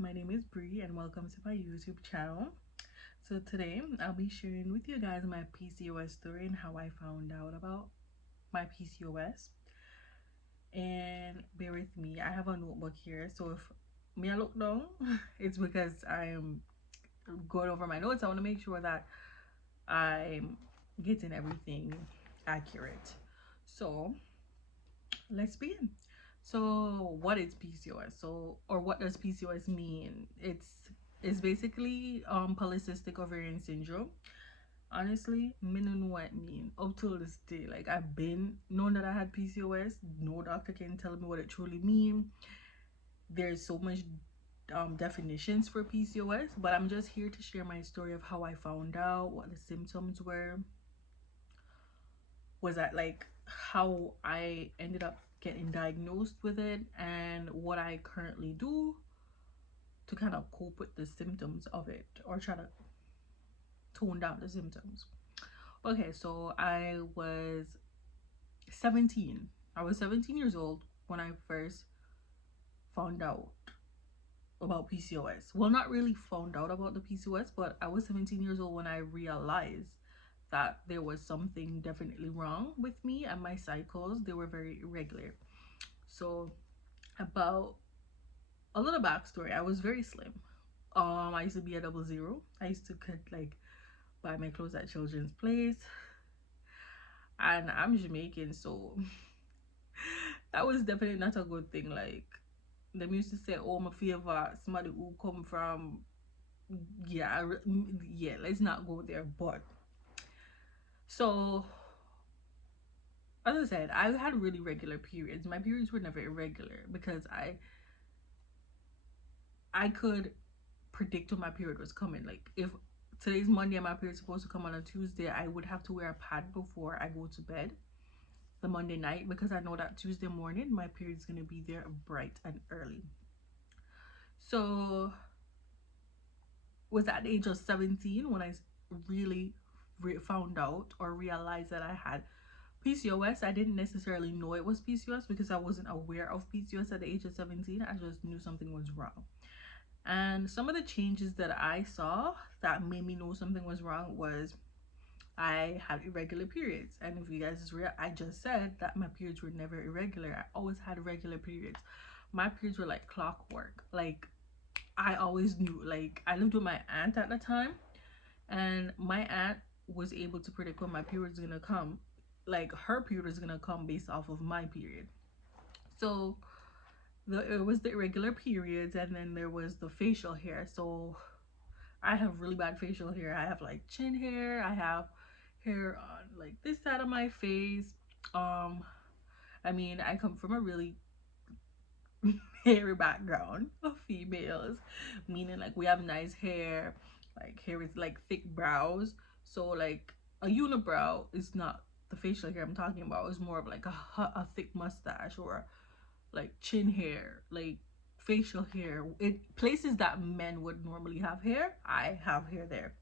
my name is Brii and welcome to my YouTube channel. So today I'll be sharing with you guys my PCOS story and how I found out about my PCOS. And bear with me, I have a notebook here, so if me I look down, it's because I'm going over my notes. I want to make sure that I'm getting everything accurate. So let's begin. So what is PCOS? Or what does PCOS mean? It's basically polycystic ovarian syndrome. Honestly, me no know what it mean up till this day. Like, I've been known that I had PCOS. No doctor can tell me what it truly mean. There's so much definitions for PCOS, but I'm just here to share my story of how I found out, what the symptoms were, was that like how I ended up getting diagnosed with it, and what I currently do to kind of cope with the symptoms of it or try to tone down the symptoms. Okay, so I was 17. I was 17 years old when I first found out about PCOS. Well, not really found out about the PCOS, but I was 17 years old when I realized that there was something definitely wrong with me, and my cycles, they were very irregular. So about a little backstory, I was very slim. I used to be a 00. I used to could like buy my clothes at Children's Place, and I'm Jamaican, so that was definitely not a good thing. Like, them used to say, "Oh, my favor, somebody who come from," yeah, yeah. Let's not go there. But so, as I said, I had really regular periods. My periods were never irregular because I could predict when my period was coming. Like, if today's Monday and my period's supposed to come on a Tuesday, I would have to wear a pad before I go to bed the Monday night, because I know that Tuesday morning my period's gonna be there bright and early. So was at the age of 17 when I really found out or realized that I had PCOS. I didn't necessarily know it was PCOS because I wasn't aware of PCOS at the age of 17. I just knew something was wrong. And some of the changes that I saw that made me know something was wrong was I had irregular periods. And if you guys is real, I just said that my periods were never irregular. I always had regular periods. My periods were like clockwork. Like, I always knew. Like, I lived with my aunt at the time, and my aunt was able to predict when my period is gonna come. Like, her period is gonna come based off of my period. So it was the irregular periods, and then there was the facial hair. So I have really bad facial hair. I have like chin hair. I have hair on like this side of my face. Um, I mean, I come from a really hairy background of females, meaning like we have nice hair. Like, hair is like thick brows. So like a unibrow is not the facial hair I'm talking about. It's more of like a thick mustache, or like chin hair, like facial hair. It places that men would normally have hair, I have hair there.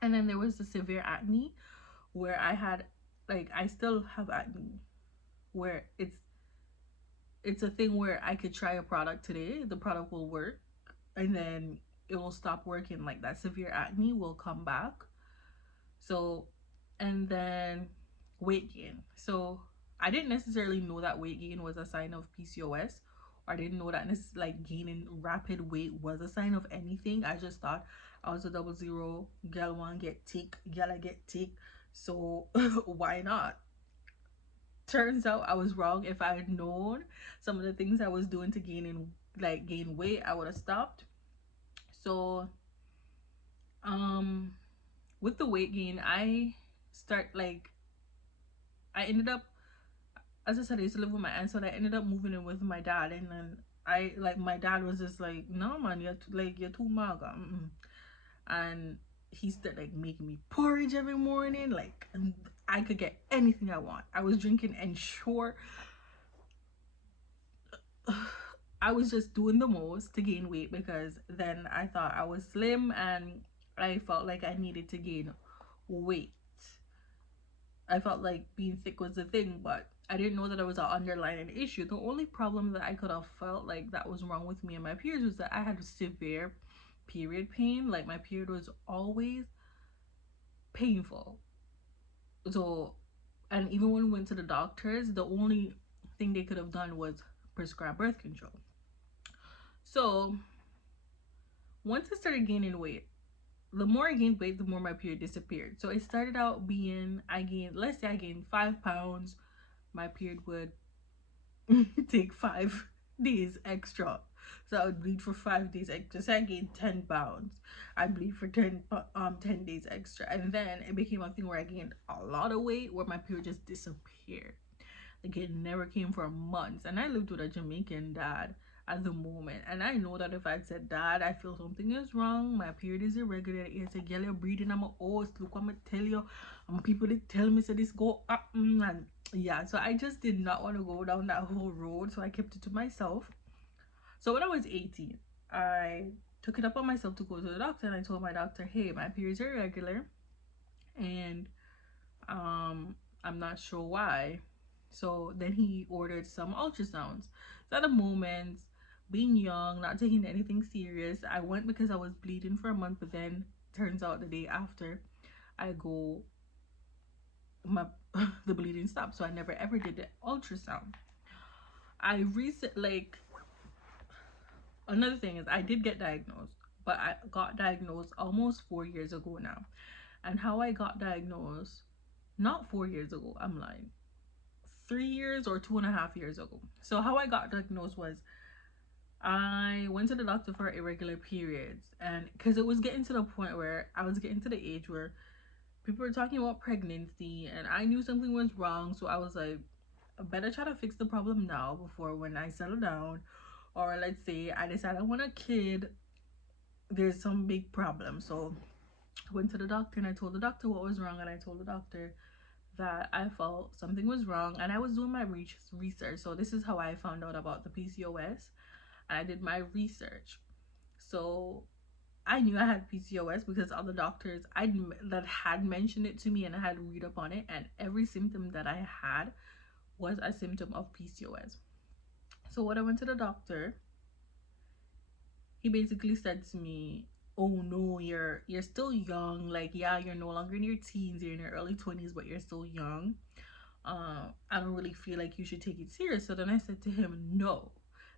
And then there was the severe acne, where I had, like, I still have acne, where it's a thing where I could try a product today, the product will work, and then it will stop working. Like, that severe acne will come back. So, and then weight gain. So I didn't necessarily know that weight gain was a sign of PCOS, or I didn't know that like gaining rapid weight was a sign of anything. I just thought I was a 00, girl want get thick, girl I get thick, so why not? Turns out I was wrong. If I had known some of the things I was doing to gain weight, I would have stopped. So um with the weight gain, I ended up, as I said, I used to live with my aunt, so I ended up moving in with my dad. And then my dad was just like, no man, you're too maga. And he started like making me porridge every morning, like, and I could get anything I want. I was drinking Ensure. I was just doing the most to gain weight, because then I thought I was slim and I felt like I needed to gain weight. I felt like being sick was the thing, but I didn't know that it was an underlying issue. The only problem that I could have felt like that was wrong with me and my periods was that I had severe period pain. Like my period was always painful. So, and even when we went to the doctors, the only thing they could have done was prescribe birth control. So once I started gaining weight, the more I gained weight, the more my period disappeared. So it started out being I gained, let's say I gained 5 pounds, my period would take 5 days extra. So I would bleed for 5 days extra. So I gained 10 pounds. I bleed for 10 days extra. And then it became a thing where I gained a lot of weight where my period just disappeared. Like it never came for months. And I lived with a Jamaican dad at the moment. And I know that if I said, Dad, I feel something is wrong, my period is irregular. He said, girl, you're breathing, I'm a host. Look what I'm tell you. People they tell me so this go up and yeah, so I just did not want to go down that whole road. So I kept it to myself. So when I was 18, I took it up on myself to go to the doctor and I told my doctor, hey, my periods are irregular and um I'm not sure why. So then he ordered some ultrasounds. So at the moment, being young, not taking anything serious, I went because I was bleeding for a month, but then turns out the day after I go, my the bleeding stopped. So I never ever did the ultrasound. Like another thing is I did get diagnosed, but I got diagnosed almost 4 years ago now. And how I got diagnosed, not 4 years ago, I'm lying, 3 years or 2.5 years ago. So how I got diagnosed was I went to the doctor for irregular periods, and because it was getting to the point where I was getting to the age where people were talking about pregnancy, and I knew something was wrong. So I was like, I better try to fix the problem now before when I settle down, or let's say I decide I want a kid, there's some big problem. So I went to the doctor and I told the doctor what was wrong, and I told the doctor that I felt something was wrong, and I was doing my research. So this is how I found out about the PCOS. I did my research. So I knew I had PCOS because other doctors that had mentioned it to me, and I had read up on it, and every symptom that I had was a symptom of PCOS. So when I went to the doctor, he basically said to me, oh no, you're still young. Like, yeah, you're no longer in your teens, you're in your early 20s, but you're still young. I don't really feel like you should take it serious. So then I said to him, no,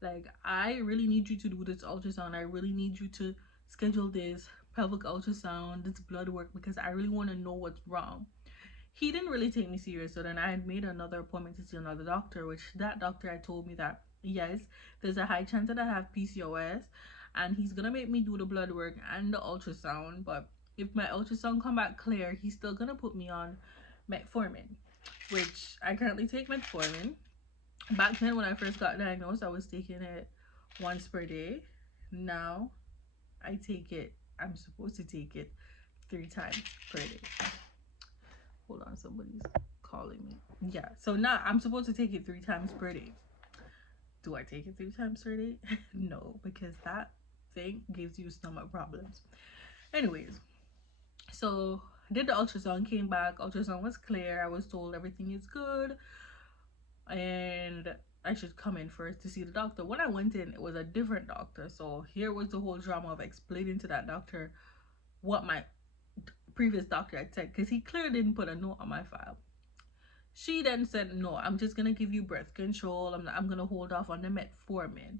like I really need you to do this ultrasound. I really need you to schedule this pelvic ultrasound, this blood work, because I really want to know what's wrong. He didn't really take me serious. So then I had made another appointment to see another doctor, which that doctor had told me that yes, there's a high chance that I have PCOS, and he's gonna make me do the blood work and the ultrasound. But if my ultrasound come back clear, he's still gonna put me on metformin, which I currently take metformin. Back then, when I first got diagnosed, I was taking it once per day. Now, I take it, I'm supposed to take it 3 times per day. Hold on, somebody's calling me. Yeah, so now I'm supposed to take it 3 times per day. Do I take it 3 times per day? No, because that thing gives you stomach problems. Anyways, so I did the ultrasound, came back, ultrasound was clear. I was told everything is good and I should come in first to see the doctor. When I went in, it was a different doctor. So here was the whole drama of explaining to that doctor what my previous doctor had said, because he clearly didn't put a note on my file. She then said, no, I'm just going to give you birth control. I'm going to hold off on the metformin.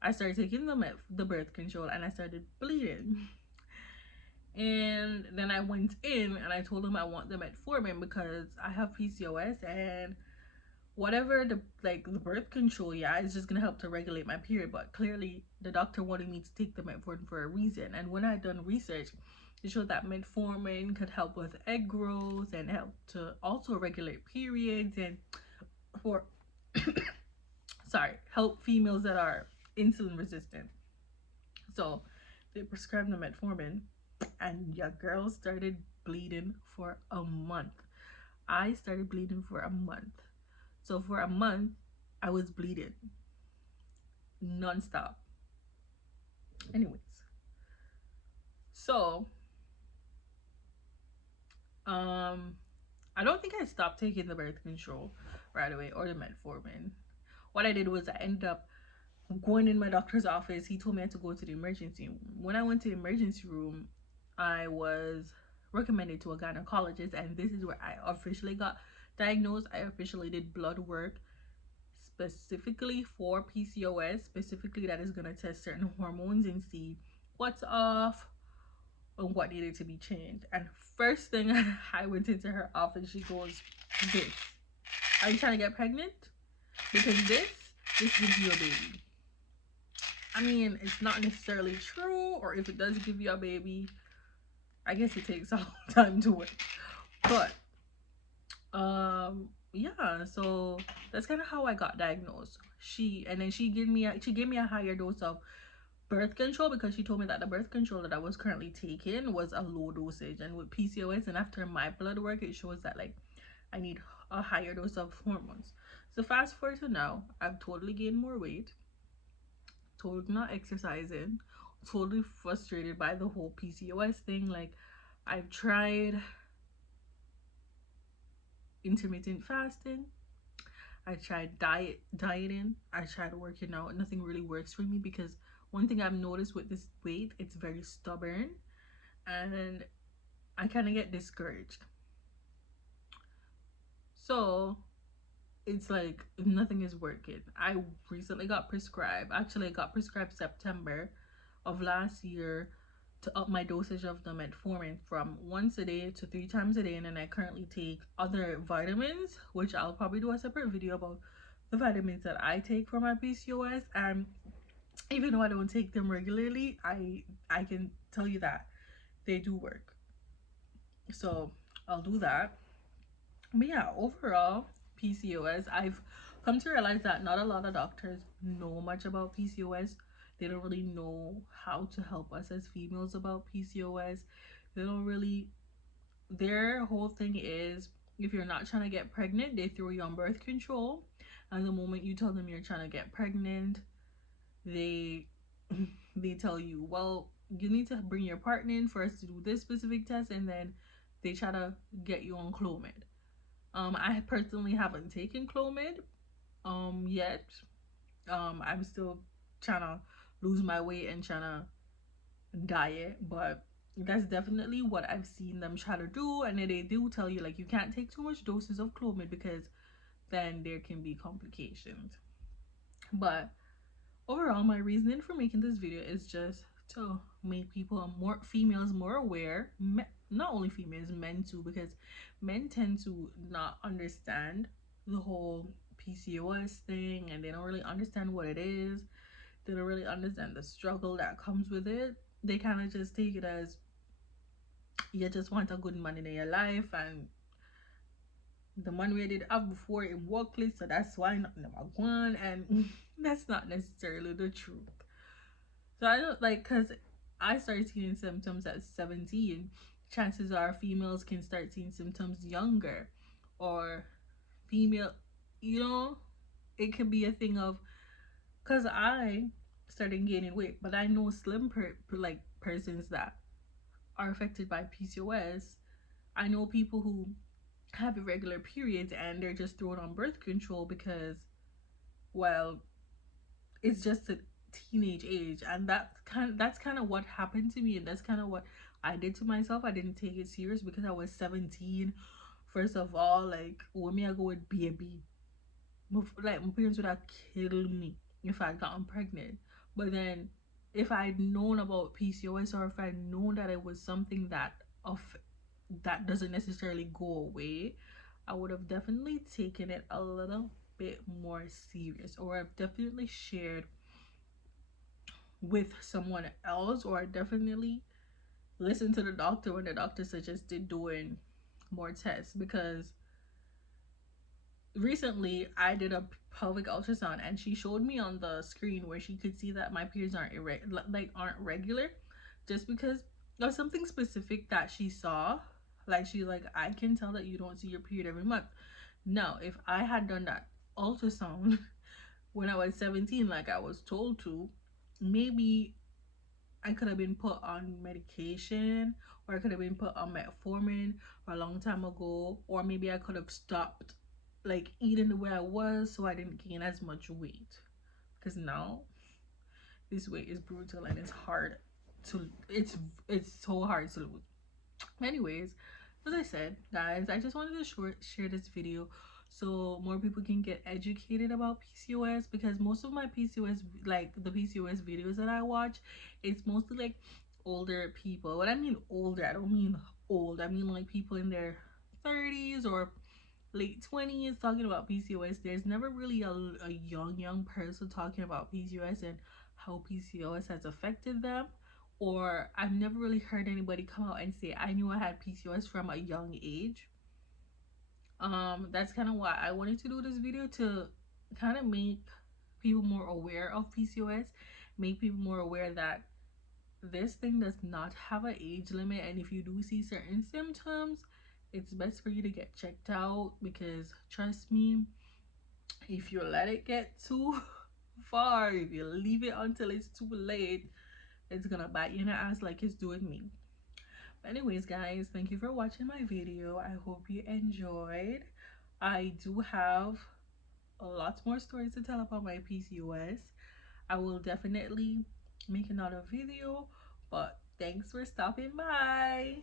I started taking the birth control and I started bleeding. And then I went in and I told him I want the metformin because I have PCOS, and whatever the birth control, yeah, it's just gonna help to regulate my period. But clearly the doctor wanted me to take the metformin for a reason. And when I done research, it showed that metformin could help with egg growth and help to also regulate periods and for help females that are insulin resistant. So they prescribed the metformin, and your girl started bleeding for a month. I started bleeding for a month. So for a month, I was bleeding nonstop. Anyways, so I don't think I stopped taking the birth control right away or the metformin. What I did was I ended up going in my doctor's office. He told me I had to go to the emergency room. When I went to the emergency room, I was recommended to a gynecologist, and this is where I officially got diagnosed. I officially did blood work specifically for PCOS, specifically that is going to test certain hormones and see what's off and what needed to be changed. And first thing I went into her office, she goes, "This, are you trying to get pregnant? Because this gives you a baby." I mean, it's not necessarily true, or if it does give you a baby, I guess it takes a long time to wait. But yeah, so that's kind of how I got diagnosed. She gave me a higher dose of birth control because she told me that the birth control that I was currently taking was a low dosage, and with PCOS and after my blood work it shows that like I need a higher dose of hormones. So fast forward to now, I've totally gained more weight, totally not exercising, totally frustrated by the whole PCOS thing. Like, I've tried intermittent fasting, I tried dieting, I tried working out. Nothing really works for me because one thing I've noticed with this weight, it's very stubborn, and I kind of get discouraged. So it's like nothing is working. I recently got prescribed, actually I got prescribed September of last year, to up my dosage of the metformin from once a day to 3 times a day. And then I currently take other vitamins, which I'll probably do a separate video about the vitamins that I take for my PCOS. And even though I don't take them regularly, I can tell you that they do work. So I'll do that. But yeah, overall, PCOS, I've come to realize that not a lot of doctors know much about PCOS. They don't really know how to help us as females about PCOS. They don't really, their whole thing is if you're not trying to get pregnant, they throw you on birth control. And the moment you tell them you're trying to get pregnant, they they tell you, well, you need to bring your partner in for us to do this specific test, and then they try to get you on Clomid. I personally haven't taken Clomid yet. I'm still trying to lose my weight and trying to diet, but that's definitely what I've seen them try to do. And then they do tell you like you can't take too much doses of Clomid because then there can be complications. But overall, my reasoning for making this video is just to make people, more females, more aware. Not only females, men too, because men tend to not understand the whole PCOS thing, and they don't really understand what it is. They don't really understand the struggle that comes with it. They kind of just take it as you just want a good man in your life, and the man we did have before in workplace, so that's why nothing ever gone, and that's not necessarily the truth. So I don't like, because I started seeing symptoms at 17. Chances are females can start seeing symptoms younger, or female, you know, it could be a thing of, because I started gaining weight, but I know slim like persons that are affected by PCOS. I know people who have irregular periods and they're just thrown on birth control because, well, it's just a teenage age, and that's kind of what happened to me, and that's kind of what I did to myself. I didn't take it serious because I was 17. First of all, like, when me I go with baby, like, my parents would have killed me if I'd gotten pregnant. But then if I'd known about PCOS, or if I'd known that it was something of that doesn't necessarily go away, I would have definitely taken it a little bit more serious, or I've definitely shared with someone else, or definitely listen to the doctor when the doctor suggested doing more tests. Because recently I did a pelvic ultrasound, and she showed me on the screen where she could see that my periods aren't regular, just because of something specific that she saw. Like, she's like, I can tell that you don't see your period every month. Now, if I had done that ultrasound when I was 17, like I was told to, maybe I could have been put on medication, or I could have been put on metformin a long time ago, or maybe I could have stopped like eating the way I was so I didn't gain as much weight. Because now this weight is brutal and it's hard to it's so hard to lose. Anyways, as I said, guys, I just wanted to share this video so more people can get educated about PCOS, because most of my PCOS, like the PCOS videos that I watch, it's mostly like older people. When I mean older, I don't mean old, I mean like people in their 30s or late 20s talking about PCOS. There's never really a young person talking about PCOS and how PCOS has affected them. Or I've never really heard anybody come out and say I knew I had PCOS from a young age. That's kind of why I wanted to do this video, to kind of make people more aware of PCOS, make people more aware that this thing does not have an age limit, and if you do see certain symptoms, it's best for you to get checked out, because trust me, if you let it get too far, if you leave it until it's too late, it's gonna bite you in the ass like it's doing me. But anyways, guys, thank you for watching my video. I hope you enjoyed. I do have a lot more stories to tell about my PCOS. I will definitely make another video, but thanks for stopping by.